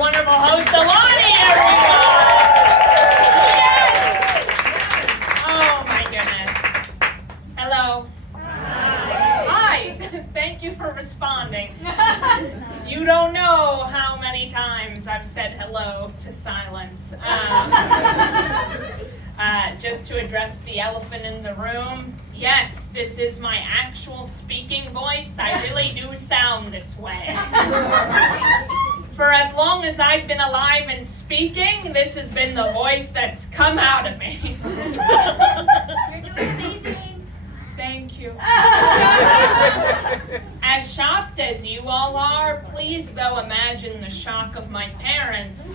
wonderful host, Alani, everyone! Yes! Oh my goodness. Hello. Hi. Thank you for responding. You don't know how many times I've said hello to silence. Just to address the elephant in the room, yes, this is my actual speaking voice. I really do sound this way. For as long as I've been alive and speaking, this has been the voice that's come out of me. You're doing amazing. Thank you. As shocked as you all are, please though imagine the shock of my parents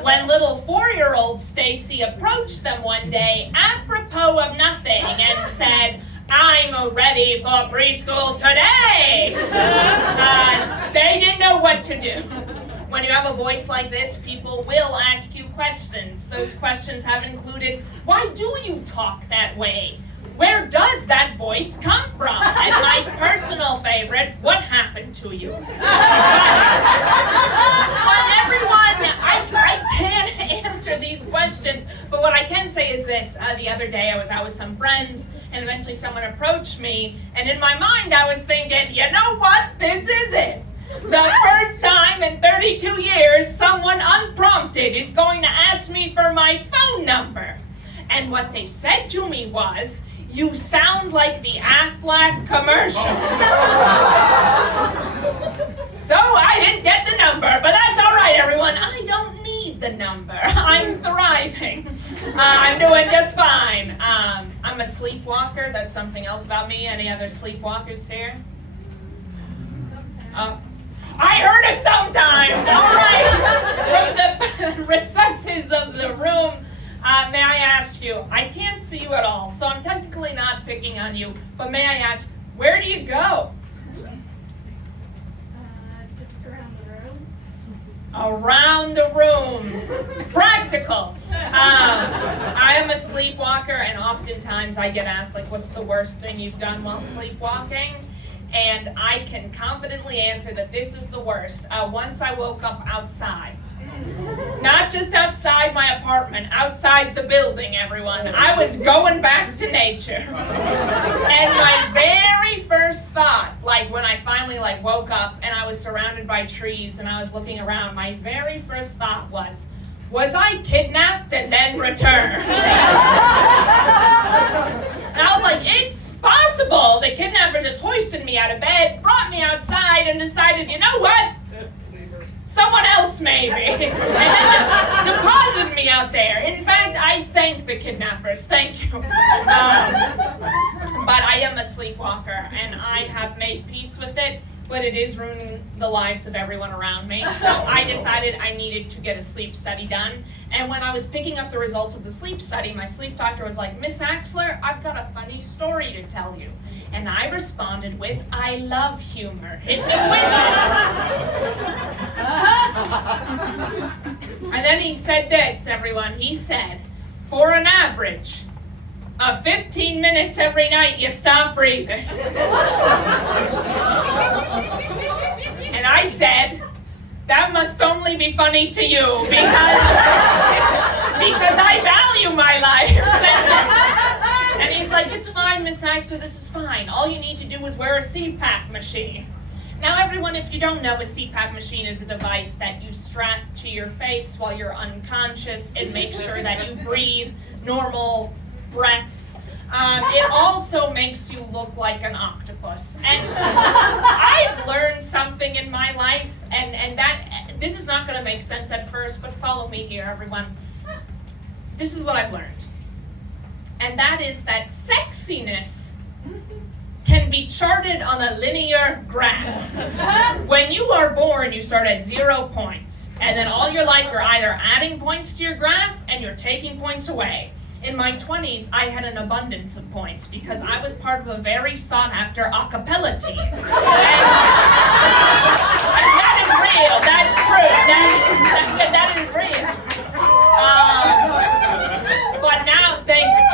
when little 4-year-old Stacy approached them one day apropos of nothing and said, "I'm ready for preschool today." They didn't know what to do. When you have a voice like this, people will ask you questions. Those questions have included, why do you talk that way? Where does that voice come from? And my personal favorite, what happened to you? But everyone, I can't answer these questions, but what I can say is this. The other day I was out with some friends, and eventually someone approached me, and in my mind I was thinking, you know what, this is it. The first time in 32 years someone unprompted is going to ask me for my phone number. And what they said to me was, "You sound like the Aflac commercial." So I didn't get the number, but that's all right, everyone. I don't need the number. I'm thriving. I'm doing just fine. I'm a sleepwalker. That's something else about me. Any other sleepwalkers here? I heard it sometimes. All right. From the recesses of the room, may I ask you, I can't see you at all, so I'm technically not picking on you, but may I ask, where do you go? Just around the room. Around the room. Practical. I am a sleepwalker, and oftentimes I get asked, like, what's the worst thing you've done while sleepwalking? And I can confidently answer that this is the worst. Once I woke up outside. Not just outside my apartment, outside the building, everyone. I was going back to nature. And my very first thought, like when I finally woke up and I was surrounded by trees and I was looking around, my very first thought was I kidnapped and then returned? And I was like, it's possible. The kidnapper just hoisted me out of bed, brought me outside, and decided, you know what? Someone else maybe. And then just deposited me out there. In fact, I thank the kidnappers. Thank you. But I am a sleepwalker, and I have made peace with it. But it is ruining the lives of everyone around me. So I decided I needed to get a sleep study done. And when I was picking up the results of the sleep study, my sleep doctor was like, "Miss Axler, I've got a funny story to tell you." And I responded with, "I love humor. Hit me with it." And then he said this, everyone. He said, "For an average of 15 minutes every night, you stop breathing." And I said, "That must only be funny to you because I value my life." And he's like, "It's fine, Miss Axler, this is fine. All you need to do is wear a CPAP machine." Now, everyone, if you don't know, a CPAP machine is a device that you strap to your face while you're unconscious and make sure that you breathe normal breaths. It also makes you look like an octopus. And I've learned something in my life, and that this is not going to make sense at first, but follow me here, everyone. This is what I've learned. And that is that sexiness can be charted on a linear graph. When you are born, you start at 0 points. And then all your life, you're either adding points to your graph and you're taking points away. In my 20s, I had an abundance of points because I was part of a very sought-after a cappella team. And that is real. That's true. That is real. But now, thank you.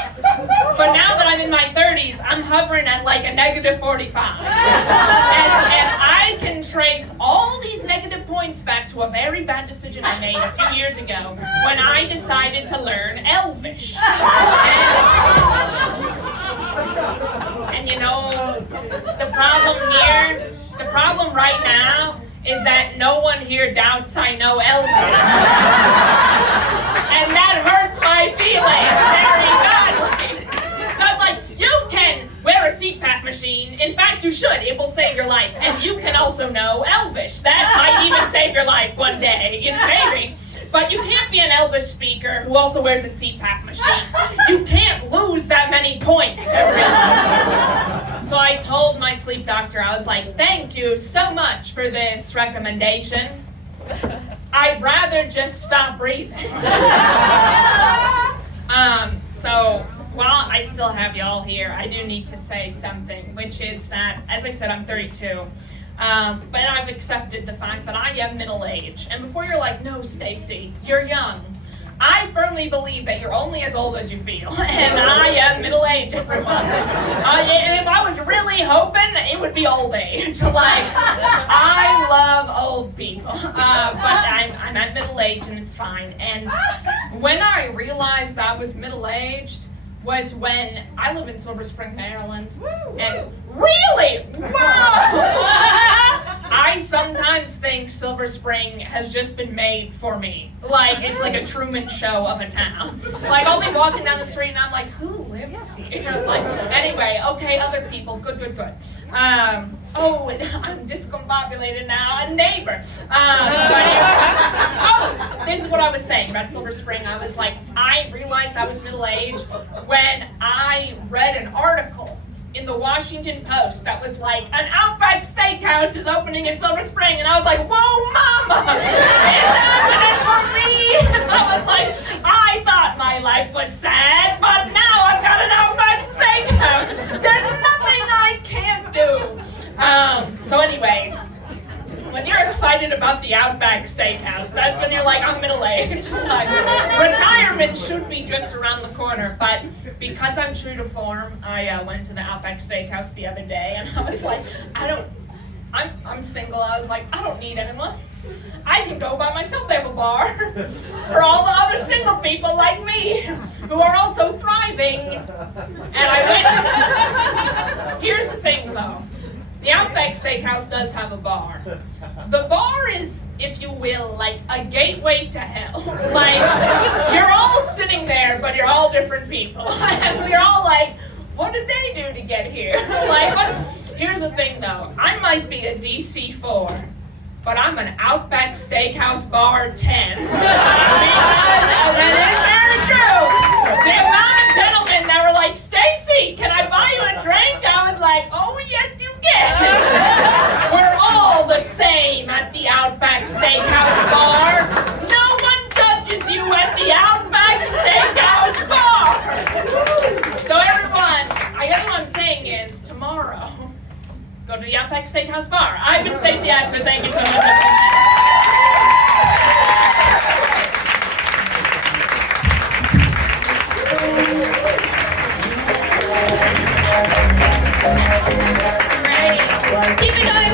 But now that I'm in my 30s, I'm hovering at like a -45. And I can trace all these negative points back to to a very bad decision I made a few years ago when I decided to learn Elvish. And you know, the problem right now is that no one here doubts I know Elvish. And that hurts my feelings very badly. So it's like, you can wear a CPAP machine. In fact, you should. It will save your life. And you can also know Elvish. That might even save your life one day, maybe. But you can't be an Elvish speaker who also wears a CPAP machine. You can't lose that many points. So I told my sleep doctor, I was like, thank you so much for this recommendation. I'd rather just stop breathing. So while I still have y'all here, I do need to say something, which is that, as I said, I'm 32. But I've accepted the fact that I am middle-aged. And before you're like, no, Stacy, you're young. I firmly believe that you're only as old as you feel. And I am middle-aged, everyone. If I was really hoping, it would be old age. Like, I love old people. But I'm at middle age and it's fine. And when I realized I was middle-aged was when I live in Silver Spring, Maryland. And really? Wow! I sometimes think Silver Spring has just been made for me. Like, it's like a Truman Show of a town. Like, I'll be walking down the street and I'm like, who lives here? Like, anyway, okay, other people, good. Oh, I'm discombobulated now, a neighbor. This is what I was saying about Silver Spring. I was like, I realized I was middle-aged when I read an article in the Washington Post that was like, an Outback Steakhouse is opening in Silver Spring, and I was like, whoa, mama, it's happening for me. And I was like, I thought my life was sad, but now I've got an Outback Steakhouse. There's nothing I can't do. So anyway, when you're excited about the Outback Steakhouse, that's when you're like, I'm middle-aged. Like, retirement should be just around the corner, but because I'm true to form, I went to the Outback Steakhouse the other day, and I was like, I'm single. I was like, I don't need anyone. I can go by myself. They have a bar for all the other single people like me who are also thriving. And I went. Here's the thing, though. The Outback Steakhouse does have a bar. The bar is, if you will, like a gateway to hell. Like, you're all sitting there, but you're all different people. And you're all like, what did they do to get here? Like, what? Here's the thing, though. I might be a DC 4, but I'm an Outback Steakhouse bar 10. Because that is very true. The amount of gentlemen that were like, Stacy, can I buy you a drink? I was like, oh, yes, you can. We're all the same at the Outback Steakhouse bar. No one judges you at the Outback Steakhouse bar. So everyone, I guess what I'm saying is, tomorrow, go to the Outback Steakhouse bar. I've been Stacy Axler. Thank you so much. Alrighty. Keep it going.